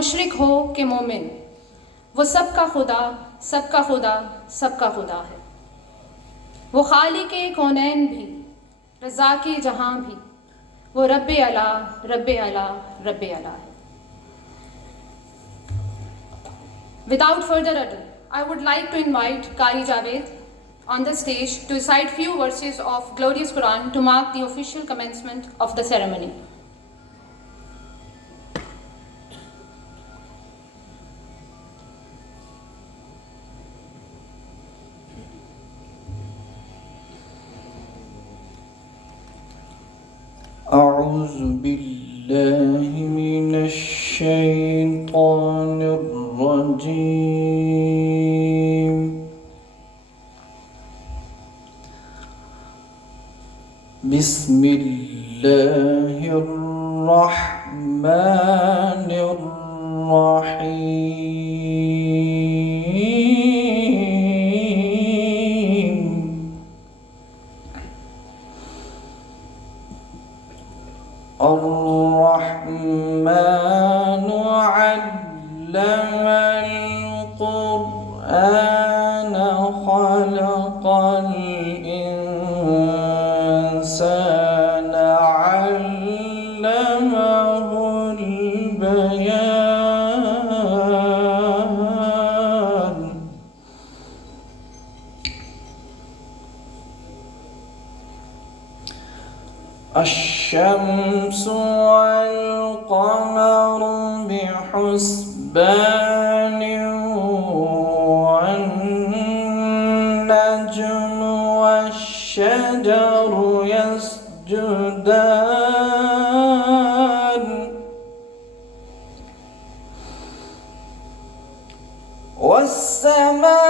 مشرک ہو کہ مومن، وہ سب کا خدا، سب کا خدا، سب کا خدا ہے۔ وہ خالق کونین بھی، رزاق جہاں بھی، وہ رب اعلیٰ، رب اعلیٰ، رب اعلیٰ ہے۔ Without further ado, I would like to invite Qari Javed on the stage to recite few verses of glorious Quran to mark the official commencement of the ceremony. أعوذ بالله من الشيطان الرجيم. بسم الله الرحمن الرحيم. الرحمن علم القرآن خلق الإنسان علمه البيان. الشمس والقمر بحسبان والنجم والشجر يسجدان والسماء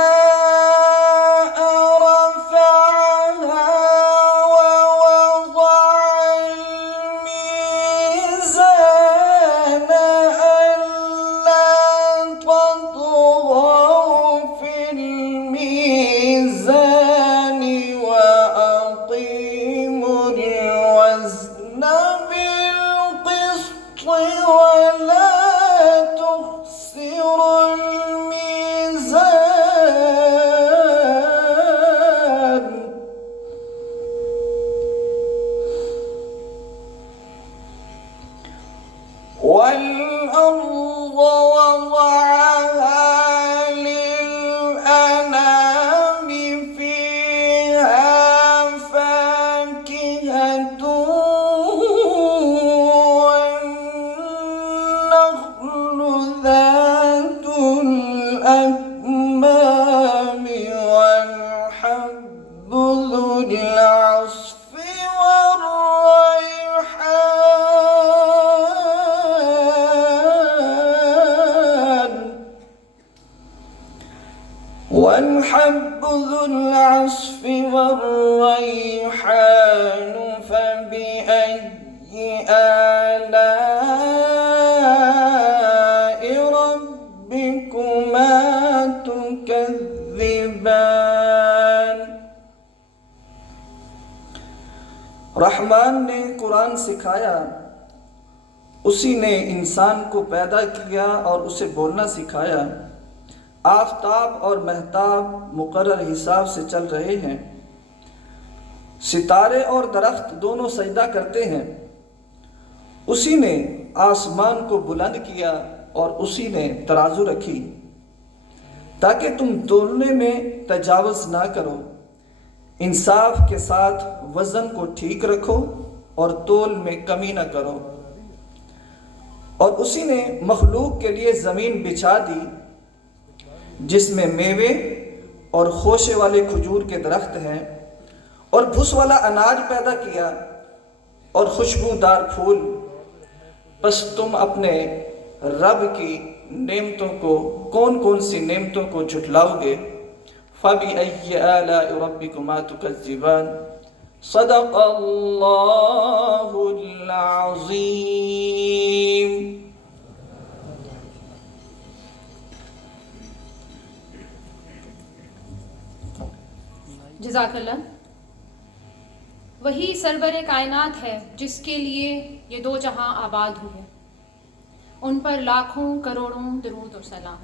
والأرض وضعها للأنام فيها فاكهة والنخل ذات الأكمام والحب ذو العصف والحب ذو العصف والريحان. فبأي آلاء ربكما تكذبان. رحمان نے قرآن سکھایا، اسی نے انسان کو پیدا کیا اور اسے بولنا سکھایا۔ آفتاب اور مہتاب مقرر حساب سے چل رہے ہیں، ستارے اور درخت دونوں سجدہ کرتے ہیں۔ اسی نے آسمان کو بلند کیا اور اسی نے ترازو رکھی تاکہ تم تولنے میں تجاوز نہ کرو، انصاف کے ساتھ وزن کو ٹھیک رکھو اور تول میں کمی نہ کرو۔ اور اسی نے مخلوق کے لیے زمین بچھا دی جس میں میوے اور خوشے والے کھجور کے درخت ہیں، اور بھس والا اناج پیدا کیا اور خوشبودار پھول۔ بس تم اپنے رب کی نعمتوں کو، کون کون سی نعمتوں کو جھٹلاؤ گے؟ فَبِأَيِّ آلَاءِ رَبِّكُمَا تُكَذِّبَانِ. صدق اللہ العظیم. جزاک اللہ. وہی سرور کائنات ہے جس کے لیے یہ دو جہاں آباد ہوئے، ان پر لاکھوں کروڑوں درود و سلام۔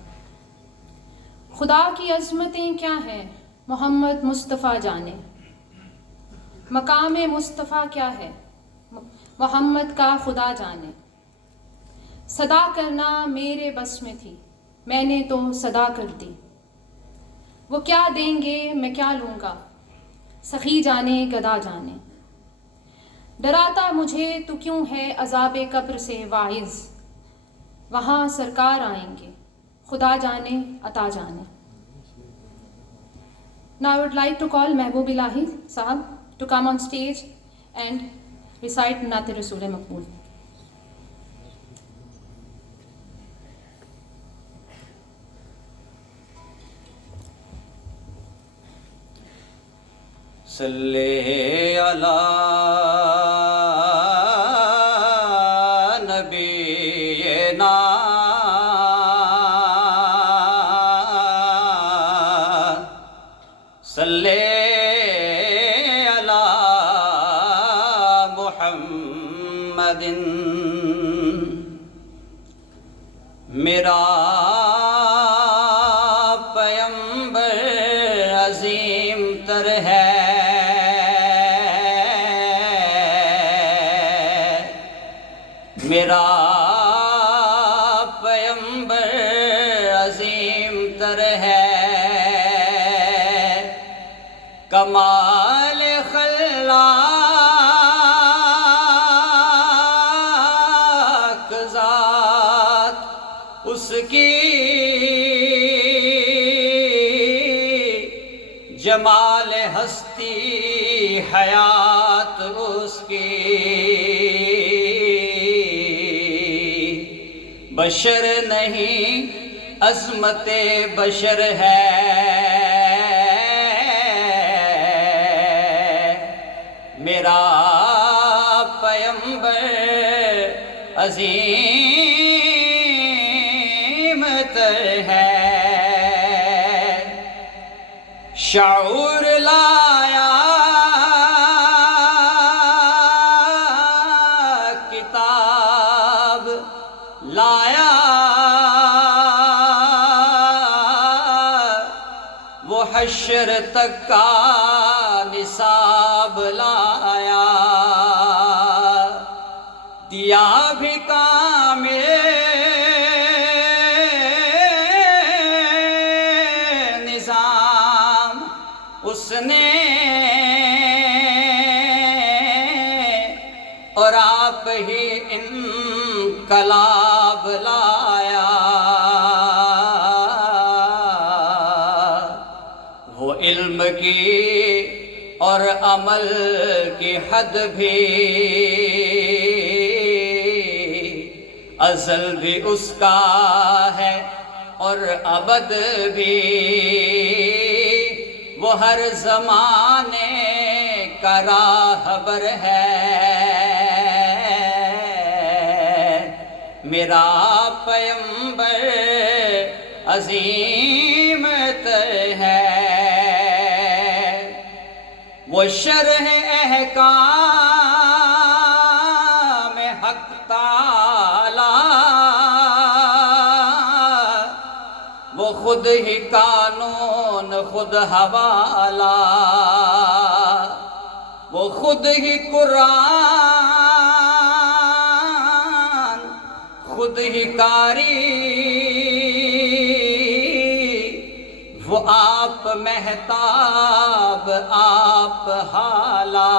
خدا کی عظمتیں کیا ہیں محمد مصطفیٰ جانے، مقام مصطفیٰ کیا ہے محمد کا خدا جانے۔ صدا کرنا میرے بس میں تھی، میں نے تو صدا کر دی، وہ کیا دیں گے میں کیا لوں گا، سخی جانے گدا جانے۔ ڈراتا مجھے تو کیوں ہے عذاب قبر سے واعظ، وہاں سرکار آئیں گے خدا جانے عطا جانے۔ Now I would like to call Mehboob Ilahi Sahab to come on stage and recite Naat Rasool Maqbool. صلی علی نبینا صلی علی محمد، میرا پیمبر عظیم تر ہے، میرا پیمبر عظیم تر ہے، کمال خلاق ذات اس کی، جمال ہستی حیات اس کی، بشر نہیں عظمت بشر ہے، میرا پیمبر عظیم تر ہے، شعور لایا کتاب لایا، وہ حشر تک کا نصاب لایا، دیا بھی کامل نظام اس نے، اور آپ ہی انقلاب لایا، وہ علم کی اور عمل کی حد بھی ازل بھی اس کا ہے اور ابد بھی، وہ ہر زمانے کا راہبر ہے، میرا پیمبر عظیم تر ہے، وہ شرح احکام حق تعالی، وہ خود ہی قانون خود حوالہ، وہ خود ہی قرآن خود ہی قاری، وہ آپ مہتاب آپ حالا،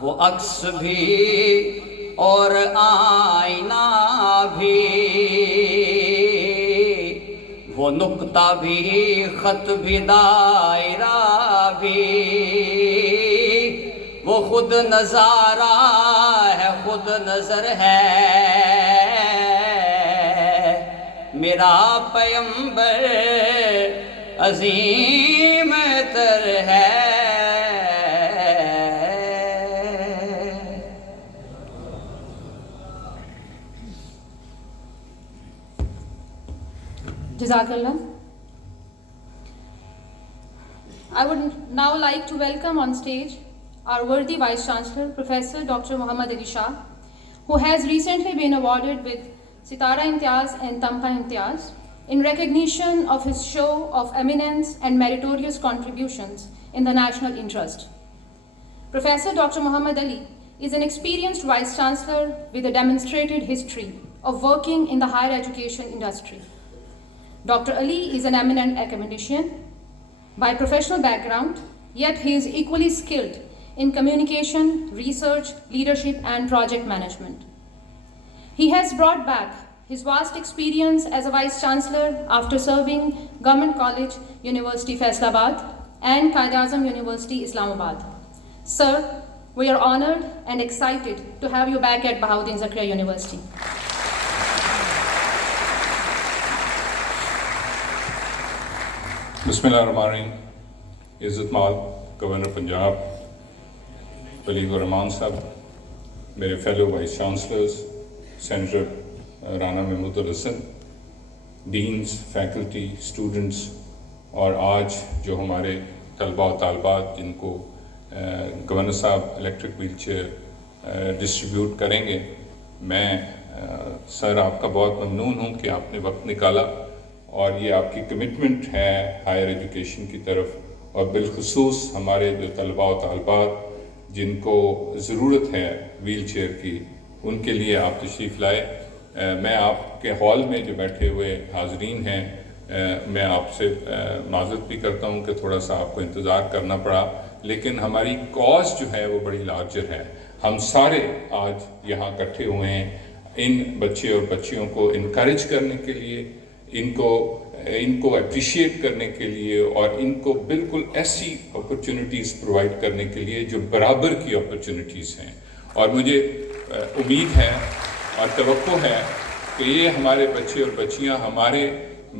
وہ عکس بھی اور آئینہ بھی، وہ نقطہ بھی خط بھی دائرہ بھی، وہ خود نظارہ ہے خود نظر ہے، میرا پیمبر عظیم تر ہے۔ Jazakallah. I would now like to welcome on stage our worthy Vice Chancellor, Professor Dr. Muhammad Ali Shah, who has recently been awarded with Sitara Imtiaz and Tampa Imtiaz in recognition of his show of eminence and meritorious contributions in the national interest. Professor Dr. Muhammad Ali is an experienced Vice Chancellor with a demonstrated history of working in the higher education industry. Dr. Ali is an eminent academician by professional background, yet he is equally skilled in communication, research, leadership, and project management. He has brought back his vast experience as a Vice Chancellor after serving Government College, University Faisalabad, and Quaid-e-Azam University, Islamabad. Sir, we are honored and excited to have you back at Bahauddin Zakariya University. बिस्मिल्लाहिर्रहमानिर्रहीम। इज़्ज़त माल governor Punjab Waleed Rehman साहब, मेरे fellow vice chancellors, senator Rana Mahmood Hassan, deans, faculty, students, और आज जो हमारे तलबा और तालबात जिनको गवर्नर साहब इलेक्ट्रिक व्हील चेयर डिस्ट्रीब्यूट करेंगे, मैं सर आपका बहुत ममनून हूँ कि आपने वक्त निकाला और ये आपकी कमिटमेंट है हायर एजुकेशन की तरफ, और बिलखुसूस हमारे जो तलबा और तालबात जिनको ज़रूरत है व्हील चेयर की, उनके लिए आप तशरीफ़ लाए। मैं आपके हॉल में जो बैठे हुए हाज़रीन हैं, मैं आपसे माज़रत भी करता हूँ कि थोड़ा सा आपको इंतज़ार करना पड़ा, लेकिन हमारी कॉज जो है वो बड़ी लार्जर है। हम सारे आज यहाँ इकट्ठे हुए हैं इन बच्चे और बच्चियों को इनकरेज करने के लिए, इनको अप्रिशिएट करने के लिए, और इनको बिल्कुल ऐसी अपॉर्चुनिटीज़ प्रोवाइड करने के लिए जो बराबर की अपॉर्चुनिटीज़ हैं। और मुझे उम्मीद है और तवक्को है कि ये हमारे बच्चे और बच्चियाँ हमारे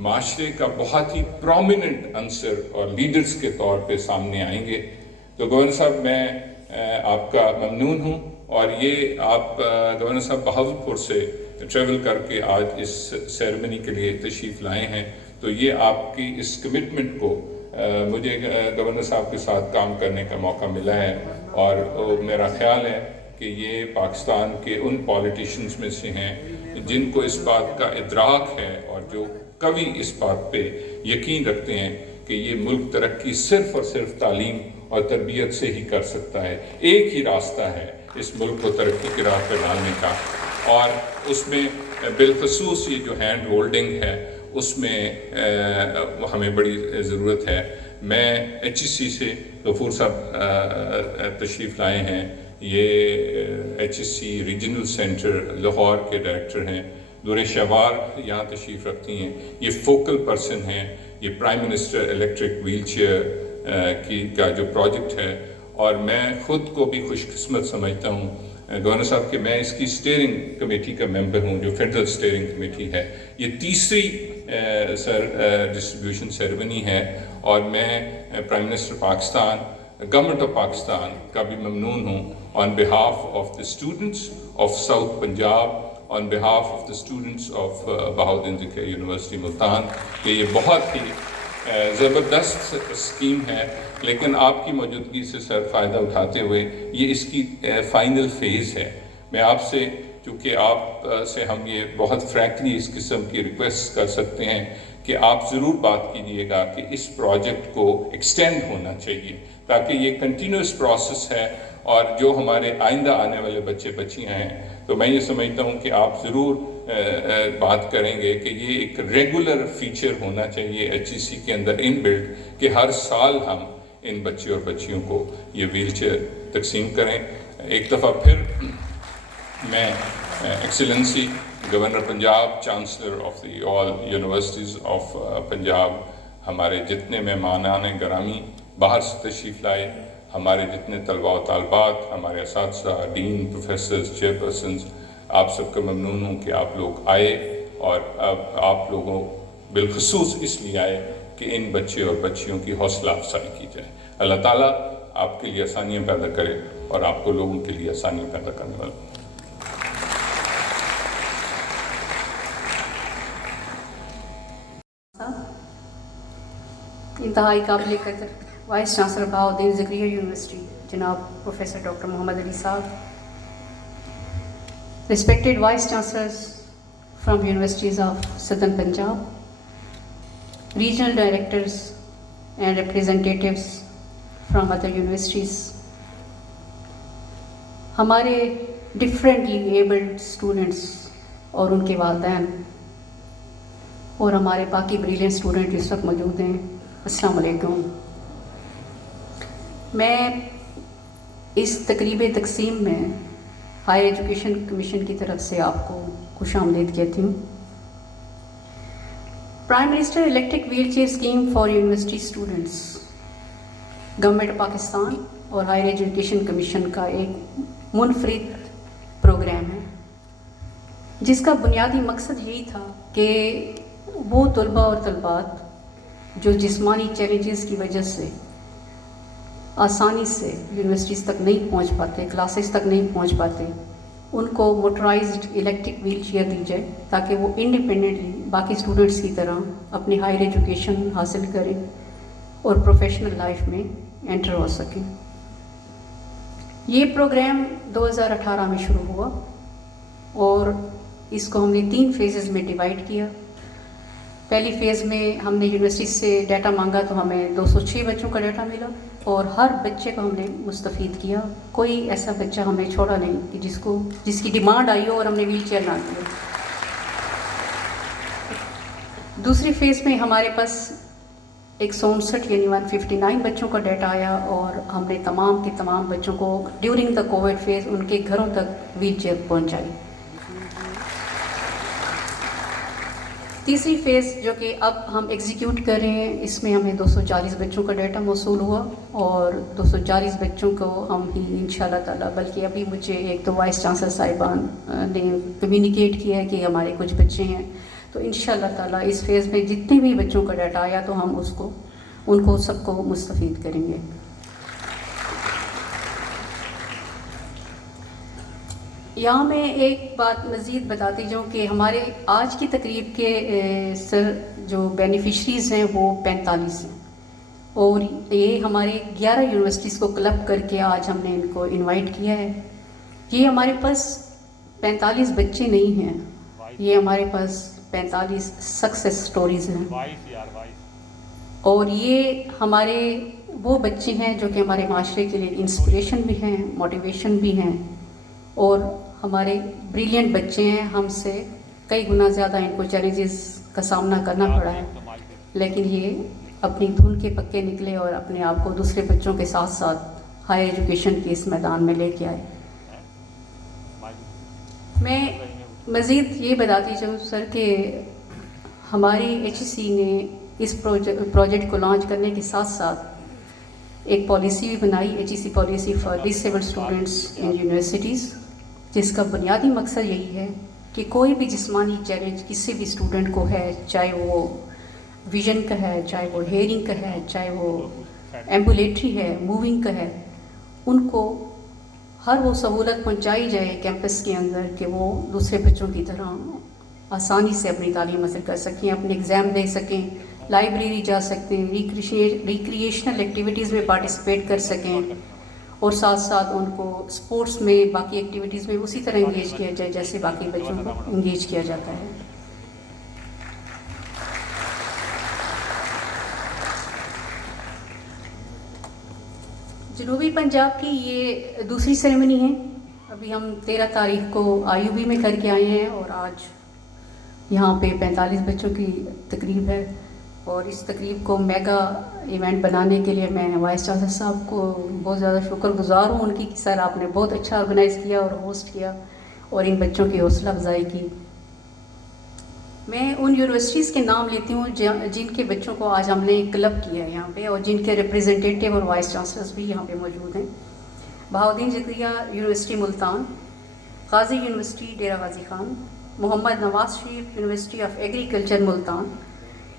माशरे का बहुत ही प्रोमिनेंट अंसर और लीडर्स के तौर पे सामने आएंगे। तो गवर्नर साहब, मैं आपका ममनून हूँ, और ये आप गवर्नर साहब बहावलपुर से ट्रैवल करके आज इस सेरेमनी के लिए तशरीफ़ लाए हैं, तो ये आपकी इस कमिटमेंट को मुझे गवर्नर साहब के साथ काम करने का मौका मिला है, और मेरा ख्याल है कि ये पाकिस्तान के उन पॉलिटिशियंस में से हैं जिनको इस बात का इदराक है और जो कभी इस बात पे यकीन रखते हैं कि ये मुल्क तरक्की सिर्फ़ और सिर्फ तालीम और तरबियत से ही कर सकता है। एक ही रास्ता है इस मुल्क को तरक्की की राह पर डालने का, और उसमें बिलखसूस ये जो हैंड होल्डिंग है उसमें हमें बड़ी ज़रूरत है। मैं HEC से गफूर साहब तशरीफ़ लाए हैं, ये HEC रीजनल सेंटर लाहौर के डायरेक्टर हैं। दूर शवार यहाँ तशरीफ़ रखती हैं, ये फोकल पर्सन हैं, ये prime minister electric wheel chair का जो प्रोजेक्ट है, और मैं ख़ुद को भी खुशकिस्मत समझता हूँ गवर्नर साहब कि मैं इसकी स्टीयरिंग कमेटी का मेंबर हूँ, जो फेडरल स्टीयरिंग कमेटी है। ये तीसरी सर डिस्ट्रीब्यूशन सेरेमनी है, और मैं prime minister Pakistan, government of Pakistan का भी ममनून हूँ on behalf of the students of south Punjab, on behalf of the students of Bahauddin Zakariya university Multan, कि ये बहुत ही ज़बरदस्त स्कीम है, लेकिन आपकी मौजूदगी से सर फ़ायदा उठाते हुए ये इसकी फ़ाइनल फ़ेज़ है। मैं आपसे, चूँकि आप से हम ये बहुत फ्रैंकली इस किस्म की रिक्वेस्ट कर सकते हैं कि आप ज़रूर बात कीजिएगा कि इस प्रोजेक्ट को एक्सटेंड होना चाहिए, ताकि ये कंटिन्यूस प्रोसेस है, और जो हमारे आइंदा आने वाले बच्चे बच्चियाँ हैं, तो मैं ये समझता हूँ कि आप ज़रूर बात करेंगे कि ये एक रेगुलर फीचर होना चाहिए HEC के अंदर इन बिल्ड, कि हर साल हम इन बच्चे और बच्चियों को ये व्हील चेयर तकसीम करें। एक दफ़ा फिर मैं excellency governor Punjab, chancellor of the all universities of Punjab, हमारे जितने मेहमानान गरामी बाहर से तशरीफ़ लाए, हमारे जितने तलबा और तालबात, हमारे असातिज़ा, डीन, प्रोफेसर्स, चेयरपर्सन्स, आप सबका ममनून हूँ कि आप लोग आए, और अब आप लोगों बिलखसूस इसलिए आए कि इन बच्चे और बच्चियों की हौसला अफजाई की जाए। अल्लाह ताला आपके लिए आसानियाँ पैदा करे, और आपको लोगों के लिए आसानियाँ पैदा करने वाला। इंतहाई काबिल कदर vice chancellor Bahauddin Zakariya university जनाब प्रोफेसर डॉक्टर मोहम्मद अली साहब, respected Vice Chancellors from Universities of Southern Punjab, regional directors and representatives from other universities, हमारे डिफरेंटली एबल्ड स्टूडेंट्स और उनके वालदैन और हमारे बाकी ब्रिलियंट स्टूडेंट इस वक्त मौजूद हैं, अस्सलाम वालेकुम। मैं इस तकरीब तकसीम में हायर एजुकेशन कमीशन की तरफ से आपको खुशामदीद कहती हूँ। Prime minister electric wheel chair scheme for university students government Pakistan और हायर एजुकेशन कमीशन का एक मुनफरिद प्रोग्राम है, जिसका बुनियादी मकसद यही था कि वो तलबा और तलबात जो जिस्मानी चैलेंजेस की वजह से आसानी से यूनिवर्सिटीज़ तक नहीं पहुंच पाते, क्लासेस तक नहीं पहुंच पाते, उनको मोटराइज्ड इलेक्ट्रिक व्हील चेयर दी जाए ताकि वो इंडिपेंडेंटली बाकी स्टूडेंट्स की तरह अपनी हायर एजुकेशन हासिल करें और प्रोफेशनल लाइफ में एंटर हो सकें। ये प्रोग्राम 2018 में शुरू हुआ और इसको हमने 3 फेजेज़ में डिवाइड किया। पहली फ़ेज़ में हमने यूनिवर्सिटी से डाटा मांगा तो हमें 206 बच्चों का डाटा मिला और हर बच्चे को हमने मुस्तफ़ीद किया। कोई ऐसा बच्चा हमने छोड़ा नहीं कि जिसकी डिमांड आई हो और हमने व्हील चेयर ना दिया। दूसरी फ़ेज़ में हमारे पास 159 यानी 159 बच्चों का डाटा आया और हमने तमाम के तमाम बच्चों को ड्यूरिंग द कोविड फेज़ उनके घरों तक व्हील चेयर पहुँचाई। तीसरी फ़ेज़ जो कि अब हम एग्जीक्यूट कर रहे हैं, इसमें हमें 240 बच्चों का डाटा मौसूल हुआ और 240 बच्चों को हम ही इंशाल्लाह ताला, बल्कि अभी मुझे एक तो वाइस चांसलर साहिबान ने कम्युनिकेट किया है कि हमारे कुछ बच्चे हैं, तो इंशाल्लाह ताला इस फेज़ में जितने भी बच्चों का डाटा आया तो हम उनको सबको मुस्तफ़ीद करेंगे। यहाँ मैं एक बात मज़ीद बताती जाऊँ कि हमारे आज की तकरीब के जो बेनिफिशरीज़ हैं वो 45 हैं और ये हमारे 11 यूनिवर्सिटीज़ को क्लब करके आज हमने इनको इनवाइट किया है। ये हमारे पास 45 बच्चे नहीं हैं, ये हमारे पास 45 सक्सेस स्टोरीज़ हैं और ये हमारे वो बच्चे हैं जो कि हमारे माशरे के लिए इंस्पिरेशन भी हैं, मोटिवेशन भी हैं और हमारे ब्रिलियंट बच्चे हैं। हमसे कई गुना ज़्यादा इनको चैलेंजेस का सामना करना पड़ा है, लेकिन ये अपनी धुन के पक्के निकले और अपने आप को दूसरे बच्चों के साथ साथ हायर एजुकेशन के इस मैदान में लेके आए। मैं मज़ीद ये बताती जाऊँ सर कि हमारी HEC ने इस प्रोजेक्ट को लॉन्च करने के साथ साथ एक पॉलिसी भी बनाई, HEC policy for disabled students in universities, जिसका बुनियादी मकसद यही है कि कोई भी जिस्मानी चैलेंज किसी भी स्टूडेंट को है, चाहे वो विज़न का है, चाहे वो हेयरिंग का है, चाहे वो एम्बुलेटरी है, मूविंग का है, उनको हर वो सहूलत पहुंचाई जाए कैंपस के अंदर कि वो दूसरे बच्चों की तरह आसानी से अपनी तालीम हासिल कर सकें, अपने एग्ज़ाम दे सकें, लाइब्रेरी जा सकते हैं, रिक्रिएशनल एक्टिविटीज़ में पार्टिसिपेट कर सकें और साथ साथ उनको स्पोर्ट्स में, बाकी एक्टिविटीज़ में उसी तरह इंगेज किया जाए जैसे बाकी बच्चों को इंगेज किया जाता है। जनूबी पंजाब की ये दूसरी सेरेमनी है। अभी हम 13 तारीख को IUB में करके आए हैं और आज यहाँ पे 45 बच्चों की तकरीब है और इस तकरीब को मेगा इवेंट बनाने के लिए मैं वाइस चांसलर साहब को बहुत ज़्यादा शुक्रगुजार हूँ उनकी कि सर आपने बहुत अच्छा ऑर्गेनाइज़ किया और होस्ट किया और इन बच्चों की हौसला अफजाई की। मैं उन यूनिवर्सिटीज़ के नाम लेती हूँ जिनके बच्चों को आज हमने क्लब किया है यहाँ पे और जिनके रिप्रेजेंटेटिव और वाइस चांसलर्स भी यहाँ पे मौजूद हैं। Bahauddin Zakariya university Multan, Ghazi university Dera Ghazi Khan, Muhammad Nawaz Sharif university of agriculture Multan,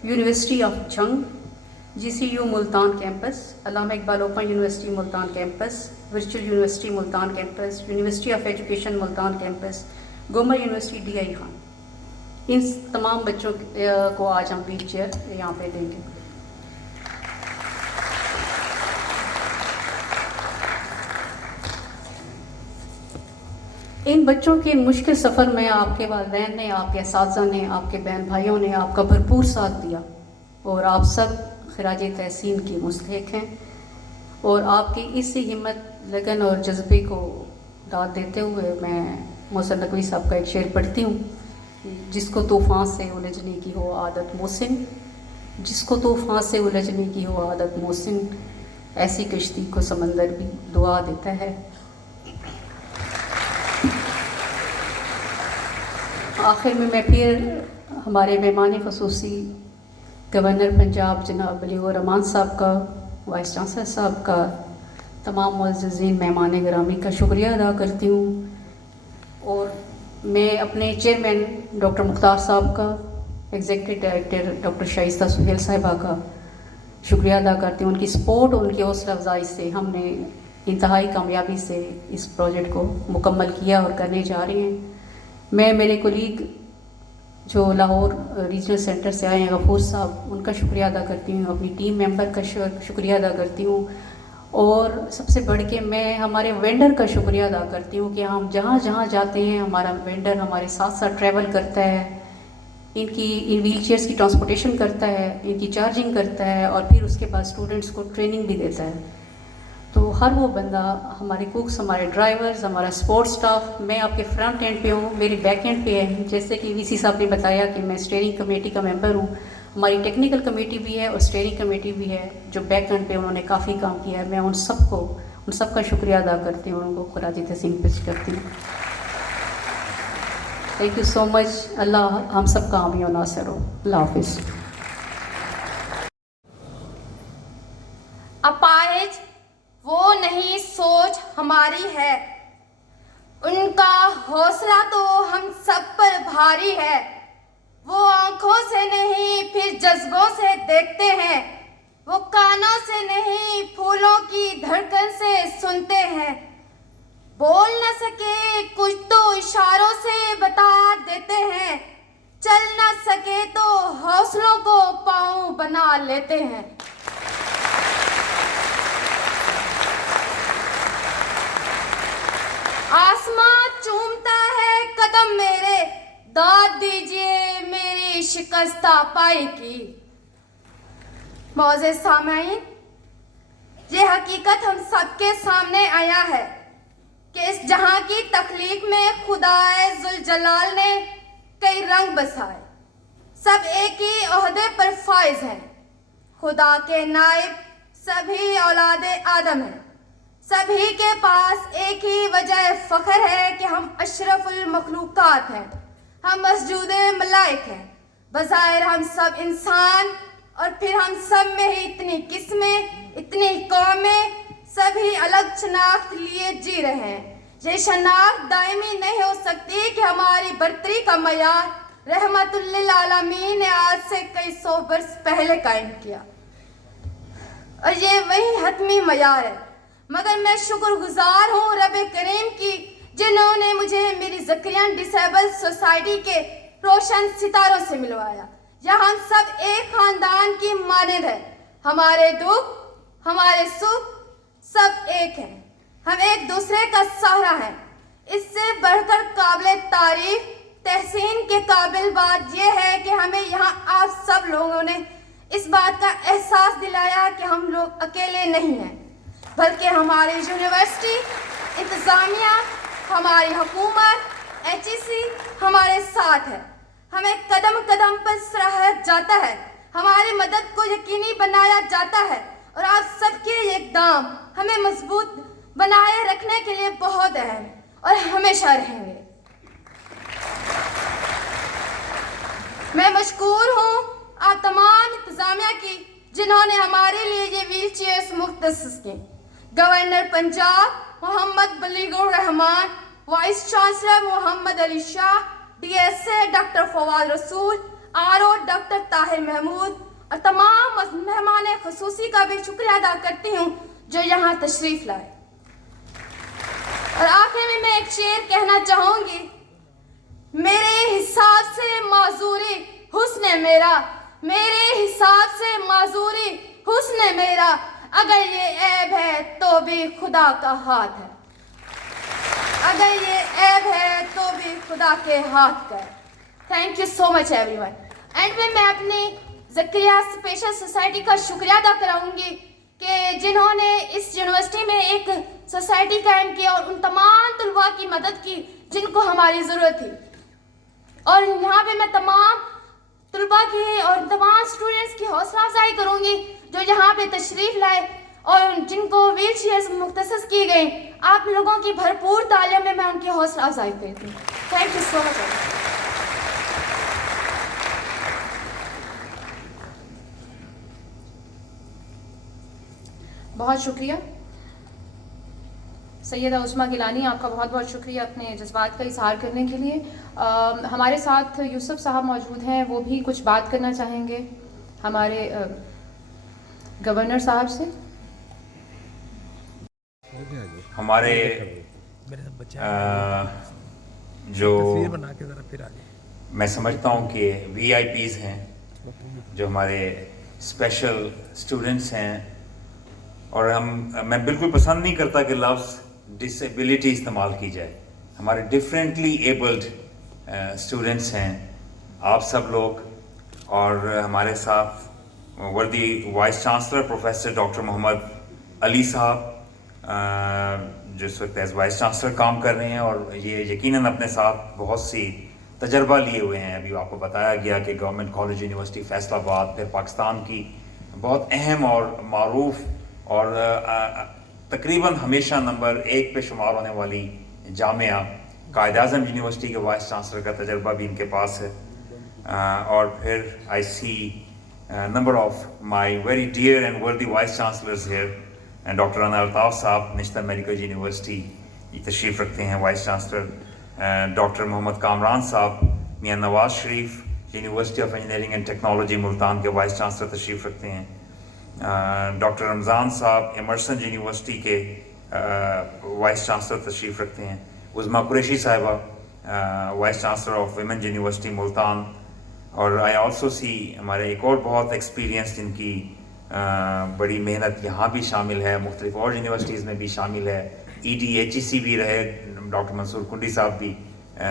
university of Jhang, GCU Multan campus, Allama Iqbal open university Multan campus, virtual university Multan campus, university of education Multan campus, Gomal university DI Khan, इन तमाम बच्चों को आज हम व्हील चेयर यहाँ पे देंगे। ان بچوں کے مشکل سفر میں آپ کے والدین نے، آپ کے اساتذہ نے، آپ کے بہن بھائیوں نے آپ کا بھرپور ساتھ دیا، اور آپ سب خراج تحسین کی مستحق ہیں. اور آپ کی اسی ہمت، لگن اور جذبے کو داد دیتے ہوئے میں محسن نقوی صاحب کا ایک شعر پڑھتی ہوں. جس کو طوفان سے الجھنے کی ہو عادت محسن، جس کو طوفان سے الجھنے کی ہو عادت محسن، ایسی کشتی کو سمندر بھی دعا دیتا ہے. آخر میں پھر ہمارے مہمان خصوصی گورنر پنجاب جناب بلیغ الرحمان صاحب کا، وائس چانسلر صاحب کا، تمام معززین مہمان گرامی کا شکریہ ادا کرتی ہوں. اور میں اپنے چیئرمین ڈاکٹر مختار صاحب کا، ایگزیکٹو ڈائریکٹر ڈاکٹر شائستہ سہیل صاحبہ کا شکریہ ادا کرتی ہوں. ان کی سپورٹ، ان کی حوصلہ افزائی سے ہم نے انتہائی کامیابی سے اس پروجیکٹ کو مکمل کیا اور کرنے جا رہے ہیں. میں میرے کولیگ جو لاہور ریجنل سینٹر سے آئے ہیں غفور صاحب، ان کا شکریہ ادا کرتی ہوں. اپنی ٹیم ممبر کا شکریہ ادا کرتی ہوں. اور سب سے بڑھ کے میں ہمارے وینڈر کا شکریہ ادا کرتی ہوں کہ ہم جہاں جہاں جاتے ہیں ہمارا وینڈر ہمارے ساتھ ساتھ ٹریول کرتا ہے، ان ویل چیئرس کی ٹرانسپورٹیشن کرتا ہے، ان کی چارجنگ کرتا ہے، اور پھر اس کے بعد اسٹوڈنٹس کو ٹریننگ بھی دیتا ہے. تو ہر وہ بندہ، ہمارے کوکس، ہمارے ڈرائیورز، ہمارا سپورٹ سٹاف، میں آپ کے فرنٹ اینڈ پہ ہوں، میری بیک اینڈ پہ ہے. جیسے کہ وی سی صاحب نے بتایا کہ میں اسٹیئرنگ کمیٹی کا ممبر ہوں، ہماری ٹیکنیکل کمیٹی بھی ہے اور اسٹیئرنگ کمیٹی بھی ہے جو بیک اینڈ پہ انہوں نے کافی کام کیا ہے. میں ان سب کا شکریہ ادا کرتی ہوں، ان کو خراج تحسین پیش کرتی ہوں. تھینک یو سو مچ. اللہ ہم سب کا حامی و ناصر ہو. اللہ حافظ. اپاہج وہ نہیں سوچ ہماری ہے، ان کا حوصلہ تو ہم سب پر بھاری ہے. وہ آنکھوں سے نہیں پھر جذبوں سے دیکھتے ہیں، وہ کانوں سے نہیں پھولوں کی دھڑکن سے سنتے ہیں. بول نہ سکے کچھ تو اشاروں سے بتا دیتے ہیں، چل نہ سکے تو حوصلوں کو پاؤں بنا لیتے ہیں. آسمان چومتا ہے قدم میرے، داد دیجئے میری شکستہ پائی کی. معزز سامعین، یہ حقیقت ہم سب کے سامنے آیا ہے کہ اس جہاں کی تخلیق میں خدائے ذوالجلال نے کئی رنگ بسائے. سب ایک ہی عہدے پر فائز ہیں، خدا کے نائب سبھی اولاد آدم ہیں. سبھی کے پاس ایک ہی وجہ فخر ہے کہ ہم اشرف المخلوقات ہیں، ہم مسجود ملائک ہیں. بظاہر ہم سب انسان، اور پھر ہم سب میں ہی اتنی قسمیں، اتنی قومیں، سبھی الگ شناخت لیے جی رہے ہیں. یہ شناخت دائمی نہیں ہو سکتی کہ ہماری برتری کا معیار رحمت للعالمین نے آج سے کئی سو برس پہلے قائم کیا، اور یہ وہی حتمی معیار ہے. مگر میں شکر گزار ہوں رب کریم کی، جنہوں نے مجھے میری زکریان ڈسیبل سوسائٹی کے روشن ستاروں سے ملوایا. یہاں ہم سب ایک خاندان کی مانند ہیں، ہمارے دکھ، ہمارے سکھ سب ایک ہیں، ہم ایک دوسرے کا سہارا ہیں. اس سے بڑھ کر قابل تعریف تحسین کے قابل بات یہ ہے کہ ہمیں یہاں آپ سب لوگوں نے اس بات کا احساس دلایا کہ ہم لوگ اکیلے نہیں ہیں، بلکہ ہماری یونیورسٹی انتظامیہ، ہماری حکومت، HEC ہمارے ساتھ ہے. ہمیں قدم قدم پر سراہا جاتا ہے، ہماری مدد کو یقینی بنایا جاتا ہے، اور آپ سب کے اقدام ہمیں مضبوط بنائے رکھنے کے لیے بہت اہم اور ہمیشہ رہیں گے. میں مشکور ہوں آپ تمام انتظامیہ کی جنہوں نے ہمارے لیے یہ ویل چیئرز مختص کی. گورنر پنجاب محمد بلیغ الرحمان، وائس چانسلر محمد علی شاہ، DSA ڈاکٹر فواد رسول، RO ڈاکٹر طاہر محمود، اور تمام مہمان خصوصی کا بھی شکریہ ادا کرتی ہوں جو یہاں تشریف لائے. اور آخر میں ایک شعر کہنا چاہوں گی. میرے حساب سے معذوری حسن میرا، میرے حساب سے معذوری حسن میرا، اگر یہ عیب ہے تو بھی خدا کا ہاتھ ہے. اگر یہ عیب ہے खुदा के हाथ का है। Thank you so much everyone. And मैं अपनी ज़करिया स्पेशल सोसाइटी का शुक्रिया अदा कराऊंगी कि जिन्होंने इस यूनिवर्सिटी में एक सोसाइटी कायम की और उन तमाम तलबा की मदद की जिनको हमारी ज़रूरत थी। और यहाँ पे मैं तमाम तलबा की और तमाम स्टूडेंट्स की हौसला अफजाई करूँगी जो यहाँ पे तशरीफ़ लाए और जिनको व्हील चेयर्स मुख्तसस की गई। आप लोगों की भरपूर तालीम में मैं उनकी हौसला अफजाई करती हूँ। Thank you so much. बहुत शुक्रिया सैयदा उस्मा गिलानी, आपका बहुत बहुत शुक्रिया अपने जज्बात का इजहार करने के लिए। हमारे साथ यूसुफ साहब मौजूद हैं, वो भी कुछ बात करना चाहेंगे हमारे गवर्नर साहब से। हमारे जो मैं समझता हूँ कि VIPs हैं, जो हमारे स्पेशल स्टूडेंट्स हैं, और मैं बिल्कुल पसंद नहीं करता कि लफ्ज़ डिसेबिलिटी इस्तेमाल की जाए। हमारे डिफरेंटली एबल्ड स्टूडेंट्स हैं आप सब लोग, और हमारे साथ worthy vice chancellor professor doctor Mohammad Ali साहब जो इस वक्त एज वाइस चांसलर काम कर रहे हैं, और ये यकीनन अपने साथ बहुत सी तजर्बा लिए हुए हैं। अभी आपको बताया गया कि गवर्नमेंट कॉलेज यूनिवर्सिटी फैसलाबाद, फिर पाकिस्तान की बहुत अहम और मारूफ और तकरीबन हमेशा नंबर 1 पे शुमार होने वाली जामिया कायद-ए-आज़म यूनिवर्सिटी के वाइस चांसलर का तजर्बा भी इनके पास है। और फिर I see number of my very dear and worthy vice chancellors here, doctor Rana Altaf sahab Nishtar medical university तशरीफ़ रखते हैं vice chancellor, doctor Muhammad Kamran sahab Mian Nawaz Sharif university of engineering and technology Multan के वाइस चांसलर तशरीफ़ रखते हैं, doctor Ramzan sahab Emerson university के वाइस चांसलर तशरीफ़ रखते हैं, उज़मा कुरैशी साहिबा vice chancellor of women university Multan, और आई ऑल्सो सी हमारे एक और बहुत एक्सपीरियंस जिनकी बड़ी मेहनत यहाँ भी शामिल है, मुख्तलिफ और यूनिवर्सिटीज़ में भी शामिल है, EDHEC भी रहे, डॉक्टर मंसूर कुंडी साहब भी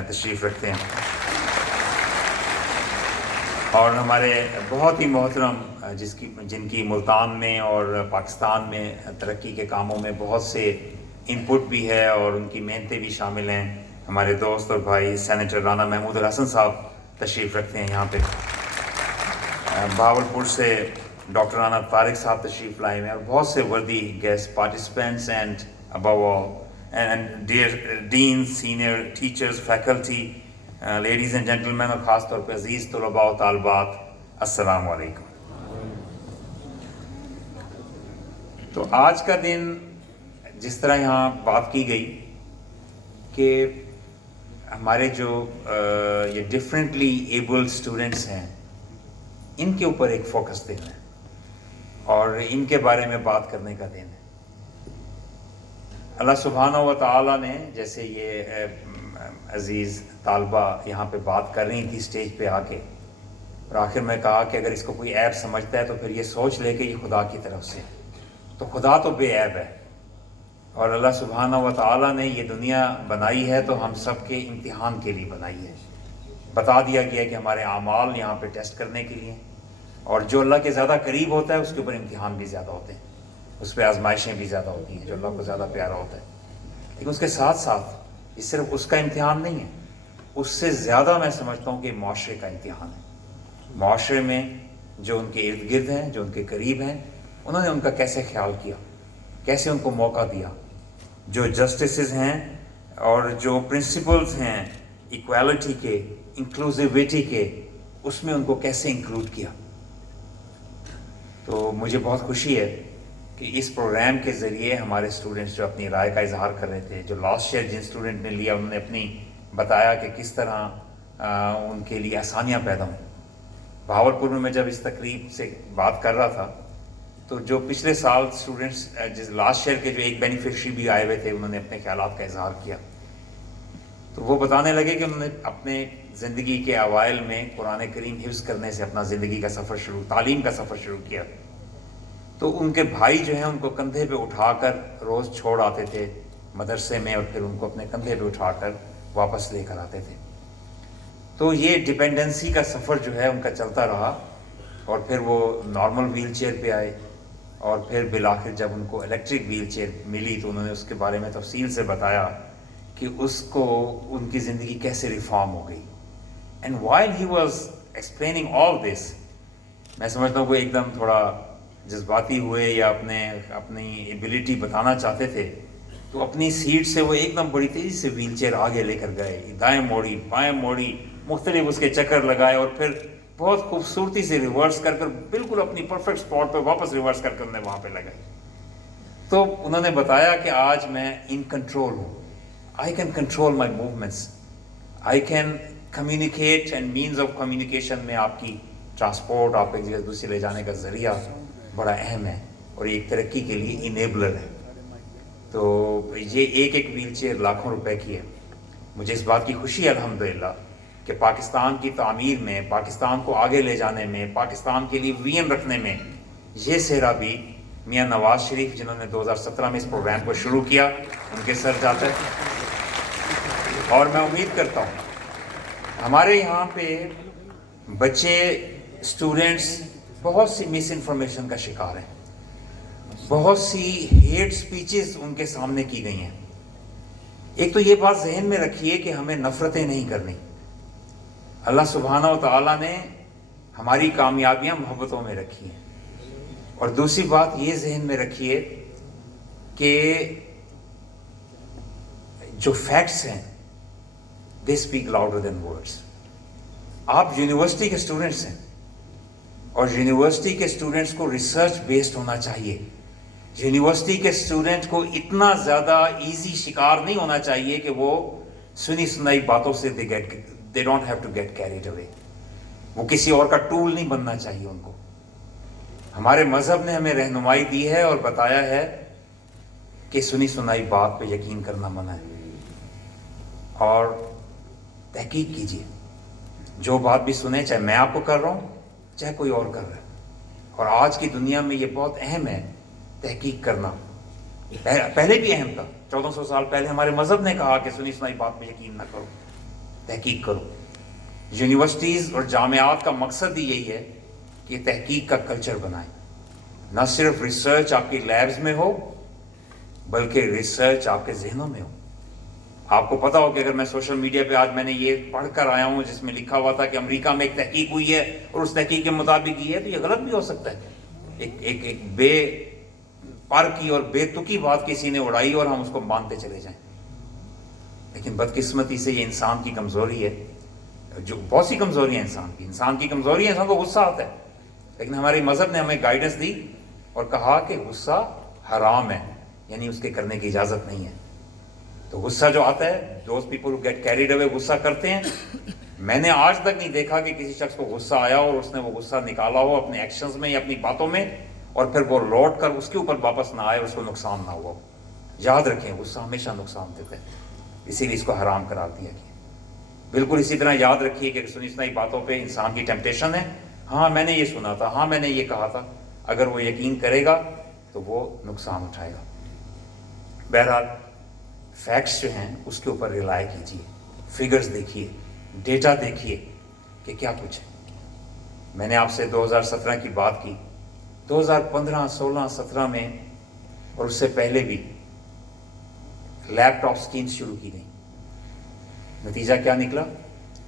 तशरीफ़ रखते हैं, और हमारे बहुत ही मोहतरम जिनकी मुल्तान में और पाकिस्तान में तरक्की के कामों में बहुत से इनपुट भी है और उनकी मेहनतें भी शामिल हैं, हमारे दोस्त और भाई सेनेटर राना महमूद हसन साहब तशरीफ़ रखते हैं यहाँ पे। भावलपुर से डॉक्टर राना तारिक साहब तशरीफ़ लाए हैं, और बहुत से worthy guest participants and above all and dear dean, senior teachers, faculty, ladies and gentleman, और ख़ास तौर पर अज़ीज़ तलबा और तालबात, अस्सलामु अलैकुम। तो आज का दिन जिस तरह यहाँ बात की गई कि हमारे जो ये डिफरेंटली एबल्ड स्टूडेंट्स हैं, इनके ऊपर एक फोकस दिन है और इनके बारे में बात करने का दिन है। अल्लाह सुब्हानहू व तआला ने, जैसे ये अज़ीज़ तालबा यहाँ पे बात कर रही थी स्टेज पे आके, और आखिर में कहा कि अगर इसको कोई ऐब समझता है तो फिर ये सोच ले कि ये खुदा की तरफ से, तो खुदा तो बेऐब है, और अल्लाह सुब्हानहू व तआला ने ये दुनिया बनाई है तो हम सब के इम्तिहान के लिए बनाई है। बता दिया गया कि हमारे आमाल यहाँ पे टेस्ट करने के लिए, और जो अल्लाह के ज़्यादा करीब होता है उसके ऊपर इम्तिहान भी ज़्यादा होते हैं, उस पर आजमाइशें भी ज़्यादा होती हैं, जो अल्लाह को ज़्यादा प्यारा होता है। लेकिन उसके साथ साथ ये सिर्फ उसका इम्तिहान नहीं है, उससे ज़्यादा मैं समझता हूँ कि माशरे का इम्तिहान है। माशरे में जो उनके इर्द गिर्द हैं, जो उनके करीब हैं, उन्होंने उनका कैसे ख्याल किया, कैसे उनको मौका दिया, जो जस्टिसेस हैं और जो प्रिंसिपल्स हैं इक्वालिटी के, इंक्लूसिविटी के, उसमें उनको कैसे इंक्लूड किया। तो मुझे बहुत खुशी है कि इस प्रोग्राम के ज़रिए हमारे स्टूडेंट्स जो अपनी राय का इजहार कर रहे थे, जो लास्ट ईयर जिन स्टूडेंट ने लिया, उन्होंने अपनी बताया कि किस तरह उनके लिए आसानियाँ पैदा हों। भावलपुर में मैं जब इस तकरीब से बात कर रहा था, तो जो पिछले साल स्टूडेंट्स जिस लास्ट ईयर के जो एक बेनिफिशरी भी आए हुए थे, उन्होंने अपने ख्यालात का इजहार किया। तो वो बताने लगे कि उन्होंने अपने ज़िंदगी के अवाइल में कुरान करीम हिफ्ज़ करने से अपना ज़िंदगी का सफ़र शुरू, तालीम का सफ़र शुरू किया। तो उनके भाई जो हैं उनको कंधे पे उठाकर रोज़ छोड़ आते थे मदरसे में, और फिर उनको अपने कंधे पे उठाकर واپس لے کر آتے تھے. تو یہ ڈپینڈنسی کا سفر جو ہے ان کا چلتا رہا, اور پھر وہ نارمل ویل چیئر پہ آئے, اور پھر بالآخر جب ان کو الیکٹرک ویل چیئر ملی تو انہوں نے اس کے بارے میں تفصیل سے بتایا کہ اس کو ان کی زندگی کیسے ریفارم ہو گئی. And while he was explaining all this, میں سمجھتا ہوں وہ ایک دم تھوڑا جذباتی ہوئے یا اپنی ایبلٹی بتانا چاہتے تھے, تو اپنی سیٹ سے وہ ایک دم بڑی تیزی سے ویل چیئر آگے لے کر گئے, دائیں موڑی بائیں موڑی, مختلف اس کے چکر لگائے, اور پھر بہت خوبصورتی سے ریورس کر بالکل اپنی پرفیکٹ اسپاٹ پہ واپس ریورس کر انہیں وہاں پہ لگائی. تو انہوں نے بتایا کہ آج میں ان کنٹرول ہوں, I can control my movements, I can communicate, and means of communication میں آپ کی ٹرانسپورٹ, آپ ایک جگہ دوسری لے جانے کا ذریعہ بڑا اہم ہے, اور یہ ایک ترقی کے لیے انیبلر ہے. تو یہ ایک ویل چیئر لاکھوں روپے کی ہے. مجھے اس بات کی خوشی ہے الحمدللہ کہ پاکستان کی تعمیر میں, پاکستان کو آگے لے جانے میں, پاکستان کے لیے وین رکھنے میں یہ سہرا بھی میاں نواز شریف, جنہوں نے 2017 میں اس پروگرام کو شروع کیا, ان کے سر جاتا ہے. اور میں امید کرتا ہوں ہمارے یہاں پہ بچے, اسٹوڈنٹس بہت سی مس انفارمیشن کا شکار ہیں, بہت سی ہیٹ سپیچز ان کے سامنے کی گئی ہیں. ایک تو یہ بات ذہن میں رکھیے کہ ہمیں نفرتیں نہیں کرنی. اللہ سبحانہ و تعالیٰ نے ہماری کامیابیاں محبتوں میں رکھی ہیں. اور دوسری بات یہ ذہن میں رکھیے کہ جو فیکٹس ہیں they speak louder than words. آپ یونیورسٹی کے اسٹوڈنٹس ہیں, اور یونیورسٹی کے اسٹوڈنٹس کو ریسرچ بیسڈ ہونا چاہیے. یونیورسٹی کے اسٹوڈنٹ کو اتنا زیادہ ایزی شکار نہیں ہونا چاہیے کہ وہ سنی سنائی باتوں سے they don't have to get carried away. وہ کسی اور کا ٹول نہیں بننا چاہیے ان کو. ہمارے مذہب نے ہمیں رہنمائی دی ہے اور بتایا ہے کہ سنی سنائی بات پہ یقین کرنا منع ہے, اور تحقیق کیجیے. جو بات بھی سنیں, چاہے میں آپ کو کر رہا ہوں چاہے کوئی اور کر رہا ہے. اور آج کی دنیا میں یہ بہت اہم ہے تحقیق کرنا. پہلے بھی اہم تھا, 1400 سال پہلے ہمارے مذہب نے کہا کہ سنی سنائی بات پہ یقین نہ کرو, تحقیق کرو. یونیورسٹیز اور جامعات کا مقصد ہی یہی ہے کہ تحقیق کا کلچر بنائیں. نہ صرف ریسرچ آپ کی لیبز میں ہو, بلکہ ریسرچ آپ کے ذہنوں میں ہو. آپ کو پتا ہو کہ اگر میں سوشل میڈیا پہ آج میں نے یہ پڑھ کر آیا ہوں جس میں لکھا ہوا تھا کہ امریکہ میں ایک تحقیق ہوئی ہے اور اس تحقیق کے مطابق یہ ہے, تو یہ غلط بھی ہو سکتا ہے. ایک بے پر کی اور بے تکی بات کسی نے اڑائی اور ہم اس کو مانتے چلے جائیں. لیکن بدقسمتی سے یہ انسان کی کمزوری ہے, جو بہت سی کمزوری ہیں انسان کی کمزوری ہے, انسان کو غصہ آتا ہے. لیکن ہمارے مذہب نے ہمیں گائیڈنس دی اور کہا کہ غصہ حرام ہے, یعنی اس کے کرنے کی اجازت نہیں ہے. تو غصہ جو آتا ہے, those people who get carried away, غصہ کرتے ہیں. میں نے آج تک نہیں دیکھا کہ کسی شخص کو غصہ آیا اور اس نے وہ غصہ نکالا ہو اپنے ایکشنز میں یا اپنی باتوں میں, اور پھر وہ لوٹ کر اس کے اوپر واپس نہ آئے, اس کو نقصان نہ ہوا. یاد رکھیں, غصہ ہمیشہ نقصان دیتا ہے, اسی لیے اس کو حرام قرار دیا گیا. بالکل اسی طرح یاد رکھیے کہ سنی سنائی باتوں پہ انسان کی ٹیمپٹیشن ہے. ہاں میں نے یہ سنا تھا, ہاں میں نے یہ کہا تھا, اگر وہ یقین کرے گا تو وہ نقصان اٹھائے گا. بہرحال فیکٹس جو ہیں اس کے اوپر ریلائی کیجیے, فگرز دیکھیے, ڈیٹا دیکھیے کہ کیا کچھ ہے. میں نے آپ سے 2017 کی بات کی. 2015, 16, 17 میں اور اس سے پہلے بھی لیپ ٹاپ اسکیمز شروع کی گئی. نتیجہ کیا نکلا؟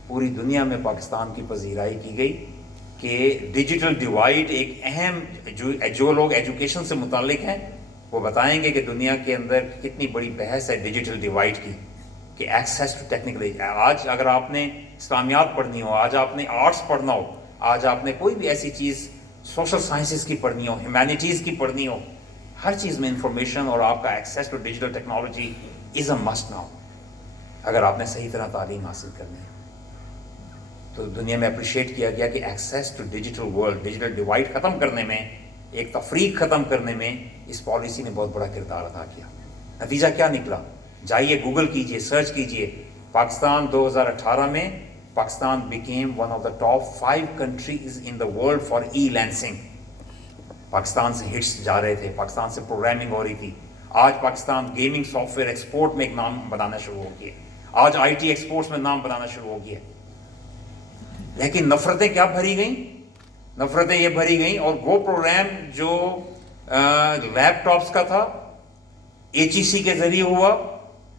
پوری دنیا میں پاکستان کی پذیرائی کی گئی کہ ڈیجیٹل ڈیوائڈ ایک اہم, جو لوگ ایجوکیشن سے متعلق ہیں وہ بتائیں گے کہ دنیا کے اندر کتنی بڑی بحث ہے ڈیجیٹل ڈیوائڈ کی, کہ ایکسیس ٹو ٹیکنیکل. آج اگر آپ نے اسلامیات پڑھنی ہو, آج آپ نے آرٹس پڑھنا ہو, آج آپ نے کوئی بھی ایسی چیز سوشل سائنسز کی پڑھنی ہو, ہیومینٹیز کی پڑھنی ہو, ہر چیز میں انفارمیشن اور آپ کا access to digital technology is a must now, اگر آپ نے صحیح طرح تعلیم حاصل کرنی ہے. تو دنیا میں اپریشیٹ کیا گیا کہ access to digital world, digital divide ختم کرنے میں, ایک تفریق ختم کرنے میں اس پالیسی نے بہت بڑا کردار ادا کیا. نتیجہ کیا نکلا؟ جائیے گوگل کیجئے, سرچ کیجئے. پاکستان 2018 میں Pakistan became one of the top 5 countries in the world for e-lancing. Pakistan سے ہٹس جا رہے تھے, پاکستان سے پروگرامنگ ہو رہی تھی. آج Pakistan gaming soft where export میں ایک نام بنانا شروع ہو گیا. आज IT एक्सपोर्ट्स में नाम बनाना शुरू हो गया। लेकिन नफरतें क्या भरी गई, नफरतें ये भरी गई। और वो प्रोग्राम जो लैपटॉप्स का था, HEC के जरिए हुआ,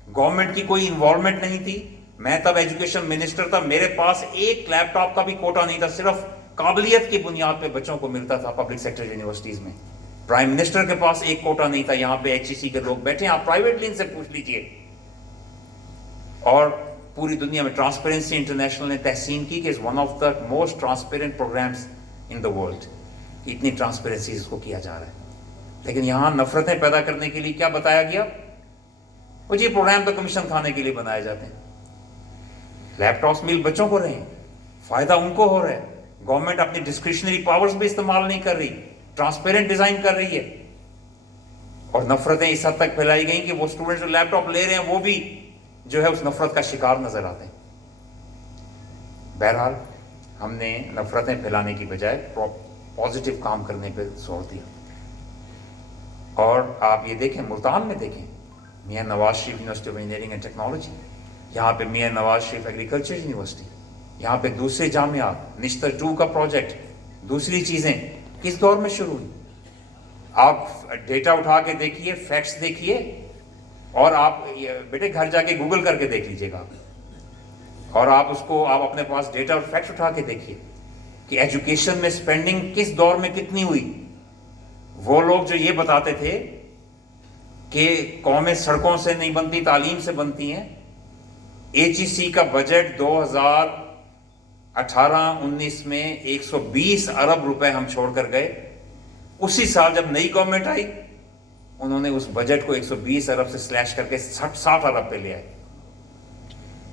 गवर्नमेंट की कोई इन्वॉल्वमेंट नहीं थी। मैं तब एजुकेशन मिनिस्टर था, मेरे पास एक लैपटॉप का भी कोटा नहीं था, सिर्फ काबिलियत की बुनियाद पे बच्चों को मिलता था पब्लिक सेक्टर यूनिवर्सिटीज में। प्राइम मिनिस्टर के पास एक कोटा नहीं था। यहाँ पे HEC के लोग बैठे हैं, आप प्राइवेटली इनसे पूछ लीजिए। और पूरी दुनिया में ट्रांसपेरेंसी इंटरनेशनल ने तहसीन की कि is one of the most transparent programs in the world. इतनी ट्रांसपेरेंसी इसको किया जा रहा है। लेकिन यहाँ नफरतें पैदा करने के लिए क्या बताया गया, वो ये प्रोग्राम तो कमीशन खाने के लिए बनाए जाते हैं। लैपटॉप्स मिल बच्चों को रहे हैं, फायदा उनको हो रहा है, गवर्नमेंट अपनी डिस्क्रिशनरी पावर्स भी इस्तेमाल नहीं कर रही, ट्रांसपेरेंट डिजाइन कर रही है। और नफरतें इस हद तक फैलाई गई कि वो स्टूडेंट जो लैपटॉप ले रहे हैं वो भी जो है उस नफरत का शिकार नजर आते हैं। बहरहाल हमने नफरतें फैलाने की बजाय पॉजिटिव काम करने पर जोर दिया। और आप ये देखें, मुल्तान में देखें, Mian Nawaz Sharif university of engineering and technology, यहाँ पे मियां नवाज शरीफ एग्रीकल्चर यूनिवर्सिटी, यहाँ पे दूसरे जामियात, निश्तर 2 का प्रोजेक्ट, दूसरी चीजें किस दौर में शुरू हुई। आप डेटा उठा के देखिए, फैक्ट्स देखिए, और आप बेटे घर जाके गूगल करके देख लीजिएगा, और आप अपने पास डेटा और फैक्ट्स उठा के देखिए कि एजुकेशन में स्पेंडिंग किस दौर में कितनी हुई। वो लोग जो ये बताते थे कि कौमें सड़कों से नहीं बनती, तालीम से बनती हैं, HEC का बजट 2018-19 में 120 अरब रुपए हम छोड़कर गए। उसी साल जब नई गवर्नमेंट आई, उन्होंने उस बजट को 120 अरब से स्लैश करके 60 अरब पे ले आए।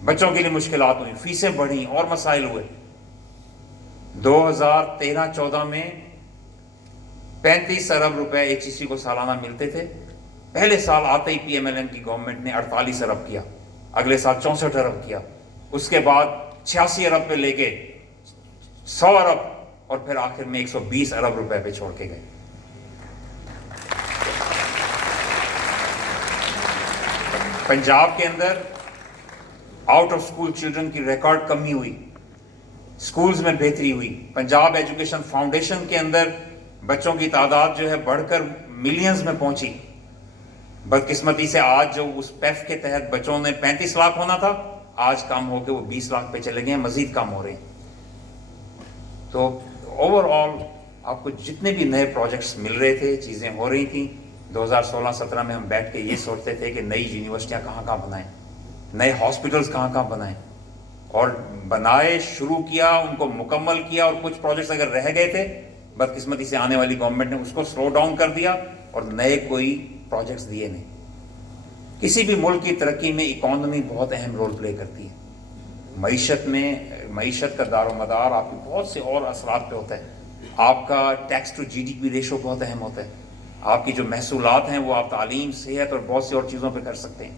बच्चों के लिए मुश्किलात हुई, फीसें बढ़ी और मसाइल हुए। 2013-14 में 35 अरब रुपए HEC को सालाना मिलते थे। पहले साल आते ही PMLN की गवर्नमेंट ने 48 अरब किया, अगले साल 64 अरब किया, उसके बाद 86 अरब पे लेके 100 अरब, और फिर आखिर में 120 अरब रुपए पे छोड़ के गए। पंजाब के अंदर आउट ऑफ स्कूल चिल्ड्रन की रिकॉर्ड कमी हुई, स्कूल्स में बेहतरी हुई। पंजाब एजुकेशन फाउंडेशन के अंदर बच्चों की तादाद जो है बढ़कर मिलियंस में पहुंची। बदकिस्मती से आज जो उस PEF के तहत बच्चों ने 35 लाख होना था, आज कम होकर वो 20 लाख पे चले गए हैं, मजीद कम हो रहे हैं। तो ओवरऑल आपको जितने भी नए प्रोजेक्ट्स मिल रहे थे, चीज़ें हो रही थी। 2016-17 में हम बैठ के ये सोचते थे कि नई यूनिवर्सिटियाँ कहाँ बनाएं, नए हॉस्पिटल्स कहाँ बनाएं, और बनाए, शुरू किया, उनको मुकम्मल किया, और कुछ प्रोजेक्ट्स अगर रह गए थे, बदकिस्मती से आने वाली गवर्नमेंट ने उसको स्लो डाउन कर दिया और नए कोई प्रोजेक्ट्स दिए नहीं। किसी भी मुल्क की तरक्की में इकोनॉमी बहुत अहम रोल प्ले करती है। मईशत का दारोमदार आपके बहुत से और असरात पे होता है। आपका टैक्स टू GDP रेशो बहुत अहम होता है। आपकी जो महसूलात हैं वो आप तालीम, सेहत और बहुत सी और चीज़ों पे कर सकते हैं।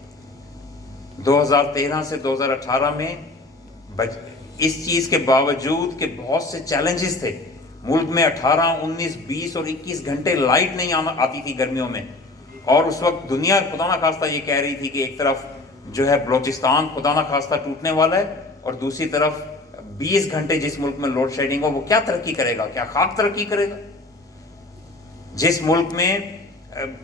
2013 से 2018 में इस चीज़ के बावजूद कि बहुत से चैलेंजेस थे, मुल्क में 18, 19, 20 और 21 घंटे लाइट नहीं आती थी गर्मियों में। और उस वक्त दुनिया खुदा ना खास्ता ये कह रही थी कि एक तरफ जो है बलोचिस्तान खुदा ना खास्ता टूटने वाला है, और दूसरी तरफ 20 घंटे जिस मुल्क में लोड शेडिंग हो वो क्या तरक्की करेगा, क्या खाक तरक्की करेगा। जिस मुल्क में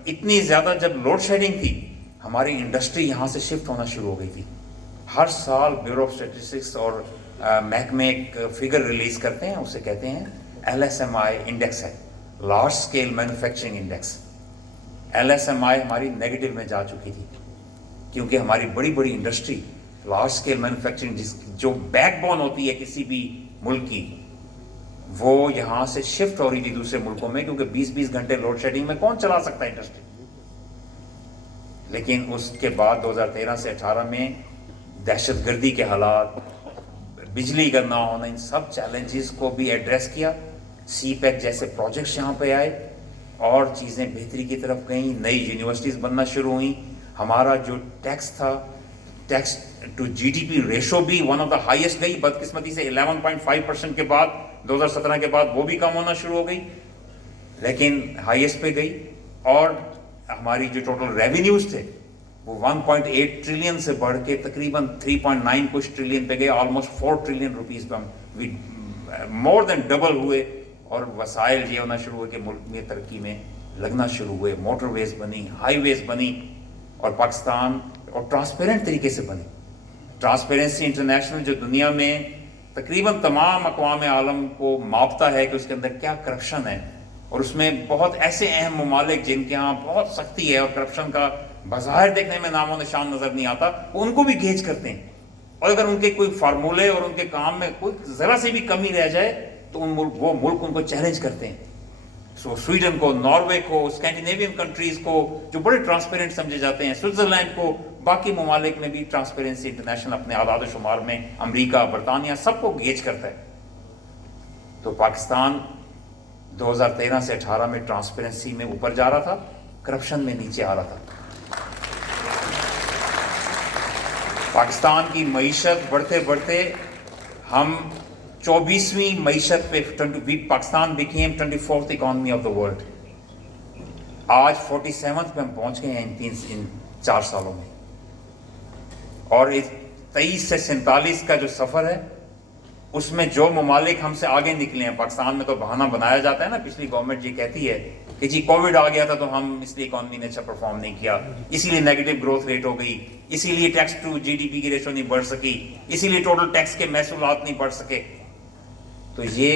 इतनी ज़्यादा जब लोड शेडिंग थी, हमारी इंडस्ट्री यहाँ से शिफ्ट होना शुरू हो गई थी। हर साल ब्यूरो ऑफ स्टैटिस्टिक्स और महकमे एक फिगर रिलीज करते हैं, उसे कहते हैं LSMI इंडेक्स है, large scale manufacturing index. LSMI हमारी नेगेटिव में जा चुकी थी, क्योंकि हमारी बड़ी बड़ी इंडस्ट्री, लार्ज स्केल मैन्युफैक्चरिंग जो बैकबोन होती है किसी भी मुल्क की, वो यहाँ से शिफ्ट हो रही थी दूसरे मुल्कों में, क्योंकि 20-20 घंटे लोड शेडिंग में कौन चला सकता है इंडस्ट्री। लेकिन उसके बाद 2013 से 18 में दहशतगर्दी के हालात, बिजली का ना होना, इन सब चैलेंजेस को भी एड्रेस किया। CPEC जैसे प्रोजेक्ट्स यहाँ पे आए और चीज़ें बेहतरी की तरफ गई, नई यूनिवर्सिटीज़ बनना शुरू हुई। हमारा जो टैक्स था, टैक्स टू GDP रेशो भी वन ऑफ द हाईएस्ट गई। बदकिस्मती से 11.5% के बाद 2017 के बाद वो भी कम होना शुरू हो गई, लेकिन हाईएस्ट पे गई। और हमारी जो टोटल रेवेन्यूज थे वो 1.8 ट्रिलियन से बढ़ के तकरीबन 3.9 कुछ ट्रिलियन पे गए, ऑलमोस्ट 4 ट्रिलियन रुपीस पे हम मोर देन डबल हुए, और वसाइल ये होना शुरू हुए कि मुल्क में तरक्की में लगना शुरू हुए, मोटरवेज बनी, हाईवेज बनी, और पाकिस्तान और ट्रांसपेरेंट तरीके से बनी। ट्रांसपेरेंसी इंटरनेशनल जो दुनिया में तकरीबन तमाम अक़वाम आलम को मापता है कि उसके अंदर क्या करप्शन है, और उसमें बहुत ऐसे अहम ममालिक जिनके यहाँ बहुत सख्ती है और करप्शन का बाज़ाहिर देखने में नामो निशान नज़र नहीं आता, वो उनको भी गेज करते हैं, और अगर उनके कोई फार्मूले और उनके काम में कोई ज़रा सी भी कमी रह जाए तो वो मुल्क उनको चैलेंज करते हैं। सो स्वीडन को, नॉर्वे को, स्कैंडिनेवियन कंट्रीज़ को जो बड़े ट्रांसपेरेंट समझे जाते हैं, स्विट्ज़रलैंड को, बाकी ममालिक में भी ट्रांसपेरेंसी इंटरनेशनल अपने आदाद शुमार में अमेरिका, बरतानिया सबको गेज करता है। तो पाकिस्तान 2013 से 18 में ट्रांसपेरेंसी में ऊपर जा रहा था, करप्शन में नीचे आ रहा था। पाकिस्तान की मईशत बढ़ते बढ़ते हम 24वीं मईशत पे Pakistan became 24th economy of the world. आज 47th पे हम पहुंच गए हैं इन 4 सालों में। और इस 23 से 47 का जो सफ़र है उसमें जो ममालिक हमसे आगे निकले हैं, पाकिस्तान में तो बहाना बनाया जाता है ना, पिछली गवर्नमेंट ये कहती है कि जी कोविड आ गया था तो हम इसलिए इकॉनमी ने अच्छा परफॉर्म नहीं किया, इसीलिए नेगेटिव ग्रोथ रेट हो गई, इसीलिए टैक्स टू जीडीपी की रेशो नहीं बढ़ सकी, इसीलिए टोटल टैक्स के महसूलात नहीं बढ़ सके। तो ये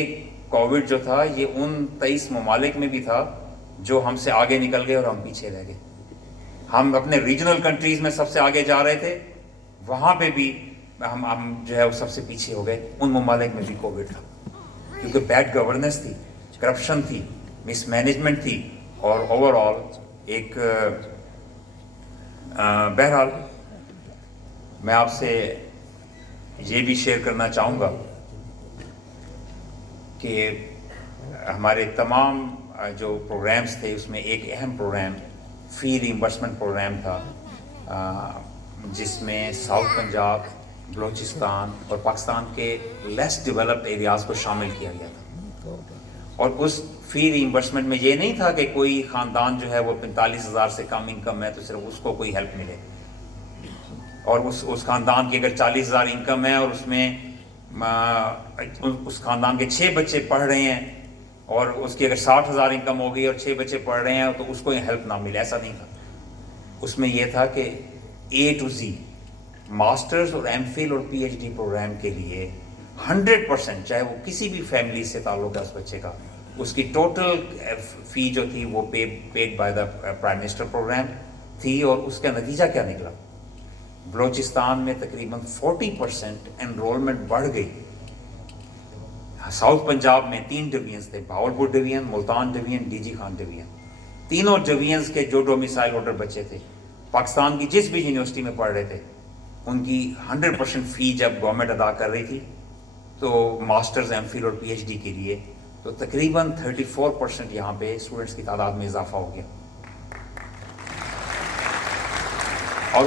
कोविड जो था ये उन 23 ममालिक में भी था जो हमसे आगे निकल गए और हम पीछे रह गए। हम अपने रीजनल कंट्रीज़ में सबसे आगे जा रहे थे, वहाँ पे भी हम जो है वो सबसे पीछे हो गए। उन ममालिक में भी कोविड था, क्योंकि बैड गवर्नेंस थी, करप्शन थी, मिसमैनेजमेंट थी, और ओवरऑल एक बहरहाल मैं आपसे ये भी शेयर करना चाहूँगा कि हमारे तमाम जो प्रोग्राम्स थे उसमें एक अहम प्रोग्राम फ़ी रिइंबर्समेंट प्रोग्राम था, जिसमें साउथ पंजाब, बलूचिस्तान और पाकिस्तान के लेस डेवलप्ड एरियाज़ को शामिल किया गया था। और उस फ़ी रिइंबर्समेंट में ये नहीं था कि कोई ख़ानदान जो है वो 45,000 से कम इनकम है तो सिर्फ उसको कोई हेल्प मिले, और उस ख़ानदान की अगर 40,000 इनकम है और उसमें उस ख़ानदान के 6 बच्चे पढ़ रहे हैं और उसकी अगर 60,000 इनकम हो गई और 6 बच्चे पढ़ रहे हैं तो उसको हेल्प ना मिले, ऐसा नहीं था। उसमें यह था कि A to Z मास्टर्स और एमफिल और पीएचडी प्रोग्राम के लिए 100%, चाहे वो किसी भी फैमिली से ताल्लुक़ है उस बच्चे का, उसकी टोटल फ़ी जो थी वो paid by the prime minister program थी। और उसका नतीजा क्या निकला? बलूचिस्तान में तकरीबन 40% एनरोलमेंट बढ़ गई। साउथ पंजाब में 3 डिवीजन्स थे, Bahawalpur division, Multan division, DG Khan division. तीनों डिवीजन्स के जो डोमिसाइल होल्डर बच्चे थे, पाकिस्तान की जिस भी यूनिवर्सिटी में पढ़ रहे थे, उनकी 100% फ़ी जब गवर्नमेंट अदा कर रही थी तो मास्टर्स, एमफिल और पीएचडी के लिए, तो तकरीबन 34% यहाँ पे स्टूडेंट्स की तादाद में इजाफा हो गया।